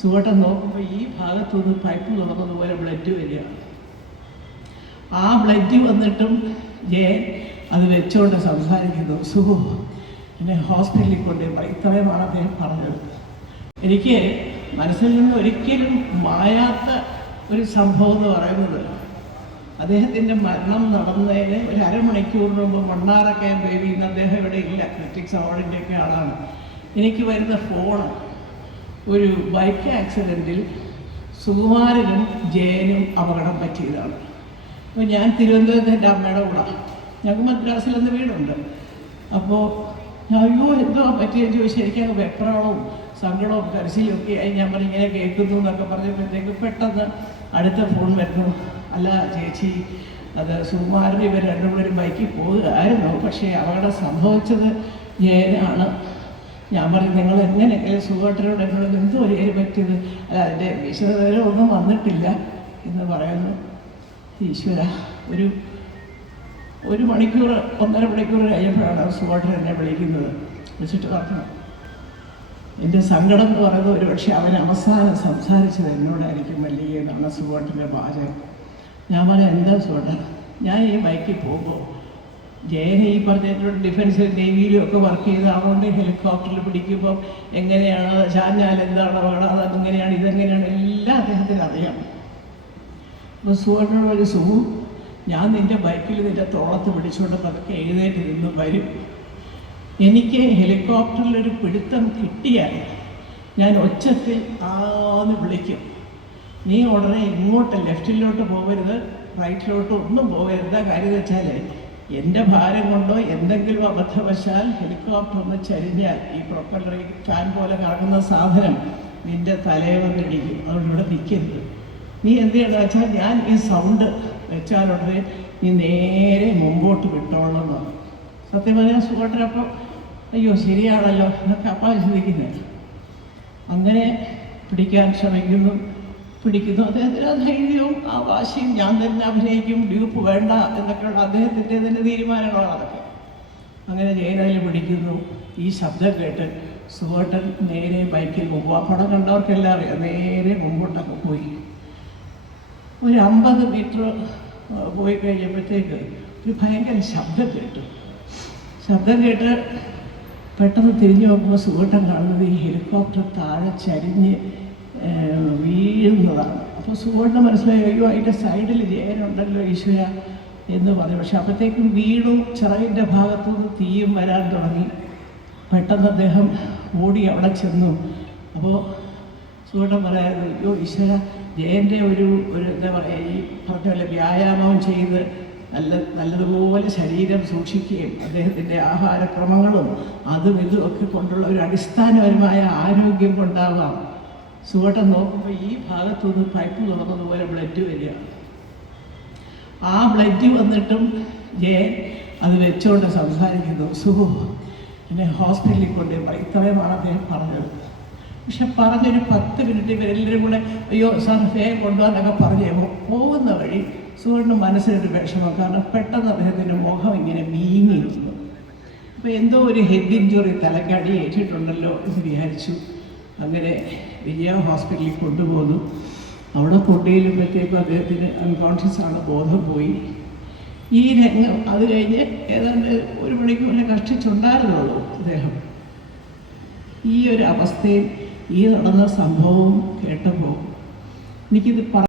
സുവട്ടം നോക്കുമ്പോൾ ഈ ഭാഗത്തുനിന്ന് പൈപ്പ് തുറന്നതുപോലെ ബ്ലഡ് വരികയാണ് ആ ബ്ലഡ് വന്നിട്ടും ജയൻ അത് വെച്ചുകൊണ്ട് സംസാരിക്കുന്നു. സുഖു എന്നെ ഹോസ്പിറ്റലിൽ കൊണ്ടുപോയി ഇത്രയുമാണ് അദ്ദേഹം പറഞ്ഞത്. എനിക്ക് മനസ്സിൽ നിന്ന് ഒരിക്കലും മായാത്ത ഒരു സംഭവം എന്ന് പറയുന്നത് അദ്ദേഹത്തിന്റെ മരണം നടന്നതിന് ഒരു അരമണിക്കൂറിന് മുമ്പ് മണ്ണാറക്കയം ബേബി ഇന്ന് അദ്ദേഹം ഇവിടെ ഇല്ല. ക്രിറ്റിക്സ് അവാർഡിന്റെയൊക്കെ ആളാണ്. എനിക്ക് വരുന്ന ഫോണ് ഒരു ബൈക്ക് ആക്സിഡന്റിൽ സുകുമാരനും ജയനും അപകടം പറ്റിയതാണ്. അപ്പോൾ ഞാൻ തിരുവനന്തപുരത്ത് എന്റെ അമ്മയുടെ കൂടെ. ഞങ്ങൾക്ക് മദ്രാസിൽ നിന്ന് വീടുണ്ട്. അപ്പോൾ ഞാൻ അയ്യോ എന്തോ പറ്റിയെന്ന് ചോദിച്ചാൽ എനിക്കങ്ങ് വെപ്രാളവും സങ്കടവും കരച്ചിലും ഒക്കെ ആയി. ഞാൻ പറഞ്ഞു ഇങ്ങനെ കേൾക്കുന്നു എന്നൊക്കെ പറഞ്ഞപ്പോഴത്തേക്ക് പെട്ടെന്ന് അടുത്ത ഫോൺ വരുന്നു. അല്ല ചേച്ചി അത് സുകുമാരൻ ഇവർ രണ്ടുപേരും ബൈക്കിൽ പോവുകയായിരുന്നു. പക്ഷേ അപകടം സംഭവിച്ചത് ജയനാണ്. ഞാൻ പറഞ്ഞു നിങ്ങൾ എങ്ങനെ സുഖമായിട്ടോട് എന്നോട് എന്ത് പരിഹാരം പറ്റിയത്? അതിന്റെ വിശദവിവരം ഒന്നും വന്നിട്ടില്ല എന്ന് പറയുന്നു. ഈശ്വര ഒരു ഒരു മണിക്കൂർ ഒന്നര മണിക്കൂർ കഴിയുമ്പോഴാണ് സുഖമായിട്ട് എന്നെ വിളിക്കുന്നത്. വിളിച്ചിട്ട് പറഞ്ഞു എന്റെ സങ്കടം എന്ന് പറയുന്നത് ഒരു പക്ഷേ അവൻ അവസാനം സംസാരിച്ചത് എന്നോടായിരിക്കും വലിയ എന്നാണ് സുഖമായിട്ടിന്റെ പാചകം ഞാൻ പറഞ്ഞ എന്താ സുഖം ഞാൻ ഈ ബൈക്കിൽ പോകുമ്പോൾ ജയൻ ഈ പറഞ്ഞിട്ടുണ്ട് ഡിഫൻസ് നേവിയിലും ഒക്കെ വർക്ക് ചെയ്തതുകൊണ്ട് ഹെലികോപ്റ്ററിൽ പിടിക്കുമ്പോൾ എങ്ങനെയാണ് ചാഞ്ഞാൽ എന്താണ് അപകടം അതെങ്ങനെയാണ് ഇതെങ്ങനെയാണ് എല്ലാം അദ്ദേഹത്തിന് അറിയാം. അപ്പോൾ സുവർണോട് ഒരു സുഖം ഞാൻ നിന്റെ ബൈക്കിൽ നിന്റെ തോളത്ത് പിടിച്ചുകൊണ്ട് പതുക്കെ എഴുന്നേറ്റ് നിന്ന് വരും. എനിക്ക് ഹെലികോപ്റ്ററിൽ ഒരു പിടുത്തം കിട്ടിയാൽ ഞാൻ ഒച്ചത്തിൽ ആന്ന് വിളിക്കും. നീ ഉടനെ ഇങ്ങോട്ട് ലെഫ്റ്റിലോട്ട് പോകരുത് റൈറ്റിലോട്ട് ഒന്നും പോകരുത്. കാര്യം വെച്ചാൽ എന്റെ ഭാരം കൊണ്ടോ എന്തെങ്കിലും അബദ്ധവശാൽ ഹെലികോപ്റ്റർ ഒന്ന് ചരിഞ്ഞാൽ ഈ പ്രൊപ്പല്ലറി ഫാൻ പോലെ കറങ്ങുന്ന സാധനം നിന്റെ തലയെ വന്നിടിക്കും. അതുകൊണ്ട് ഇവിടെ നിൽക്കരുത്. നീ എന്ത് ചെയ്യണമെന്ന് വെച്ചാൽ ഞാൻ ഈ സൗണ്ട് വെച്ചാലുടനെ നീ നേരെ മുമ്പോട്ട് വിട്ടോളണം. സത്യം പറഞ്ഞാൽ സുഖട്ടനപ്പം അയ്യോ ശരിയാണല്ലോ എന്നൊക്കെ അപ്പം ചിന്തിക്കുന്നത് അങ്ങനെ പിടിക്കാൻ ശ്രമിക്കുന്നു. പിടിക്കുന്നു. അദ്ദേഹത്തിന് ആ ധൈര്യവും ആ വാശിയും ഞാൻ തന്നെ അഭിനയിക്കും ഡ്യൂപ്പ് വേണ്ട എന്നൊക്കെയുള്ള അദ്ദേഹത്തിന്റെ തന്നെ തീരുമാനങ്ങളാണ് അതൊക്കെ. അങ്ങനെ ജയനതിൽ പിടിക്കുന്നു. ഈ ശബ്ദം കേട്ട് സുഹോട്ടൻ നേരെ ബൈക്കിൽ പോകും ആ പടം കണ്ടവർക്കെല്ലാം അറിയാം നേരെ മുമ്പോട്ടൊക്കെ പോയി. ഒരു അമ്പത് മീറ്റർ പോയി കഴിഞ്ഞപ്പോഴത്തേക്ക് ഒരു ഭയങ്കര ശബ്ദം കേട്ടു. ശബ്ദം കേട്ട് പെട്ടെന്ന് തിരിഞ്ഞു നോക്കുമ്പോൾ സുഹൃട്ടം കാണുന്നത് ഈ ഹെലികോപ്റ്റർ താഴെ ചരിഞ്ഞ് വീഴുന്നതാണ് അപ്പോൾ സുഹൃട്ടിന് മനസ്സിലായി അയ്യോ അതിന്റെ സൈഡിൽ ജയനുണ്ടല്ലോ ഈശ്വര എന്ന് പറഞ്ഞു. പക്ഷെ അപ്പോഴത്തേക്കും വീണു ചിറകിന്റെ ഭാഗത്തുനിന്ന് തീയും വരാൻ തുടങ്ങി. പെട്ടെന്ന് അദ്ദേഹം ഓടി അവിടെ ചെന്നു. അപ്പോൾ സുഹൃട്ടം പറയാറ് അയ്യോ ഈശ്വര ജയന്റെ ഒരു ഒരു എന്താ പറയുക ഈ പറഞ്ഞ വ്യായാമം ചെയ്ത് നല്ല നല്ലതുപോലെ ശരീരം സൂക്ഷിക്കുകയും അദ്ദേഹത്തിന്റെ ആഹാരക്രമങ്ങളും അതും ഇതും ഒക്കെ കൊണ്ടുള്ള ഒരു അടിസ്ഥാനപരമായ ആരോഗ്യം കൊണ്ടാവാം. സുഹൃട്ടം നോക്കുമ്പോൾ ഈ ഭാഗത്തുനിന്ന് പൈപ്പ് തുറന്നതുപോലെ ബ്ലഡ് വരികയാണ് ആ ബ്ലഡ് വന്നിട്ടും ജയൻ അത് വെച്ചുകൊണ്ട് സംസാരിക്കുന്നു. സുഖു എന്നെ ഹോസ്പിറ്റലിൽ കൊണ്ടുപോയി. ഇത്രയുമാണ് അദ്ദേഹം പറഞ്ഞത്. പക്ഷെ പറഞ്ഞൊരു പത്ത് മിനിറ്റ് ഇവരെല്ലാവരും കൂടെ അയ്യോ സാർ വേഗം കൊണ്ടുപോകാനൊക്കെ പറഞ്ഞു പോകുന്ന വഴി സുഖിന് മനസ്സിനൊരു വിഷമം. കാരണം പെട്ടെന്ന് അദ്ദേഹത്തിന്റെ മുഖം ഇങ്ങനെ വീങ്ങിയിരുന്നു. അപ്പോൾ എന്തോ ഒരു ഹെഡ് ഇഞ്ചുറി തലക്കടി ഏറ്റിട്ടുണ്ടല്ലോ എന്ന് വിചാരിച്ചു. അങ്ങനെ വിജയ ഹോസ്പിറ്റലിൽ കൊണ്ടുപോന്നു. അവിടെ കൊണ്ടുചെല്ലുമ്പോഴത്തേക്കും അദ്ദേഹത്തിന് അൺകോൺഷ്യസ് ആണ് ബോധം പോയി. ഈ രംഗം അത് കഴിഞ്ഞ് ഏതാണ്ട് ഒരു മണിക്കൂറിനെ കഷ്ടിച്ചുണ്ടായിരുന്നുള്ളൂ അദ്ദേഹം ഈ ഒരു അവസ്ഥയിൽ ഈ നടന്ന സംഭവവും കേട്ടപ്പോൾ എനിക്കിത് പറ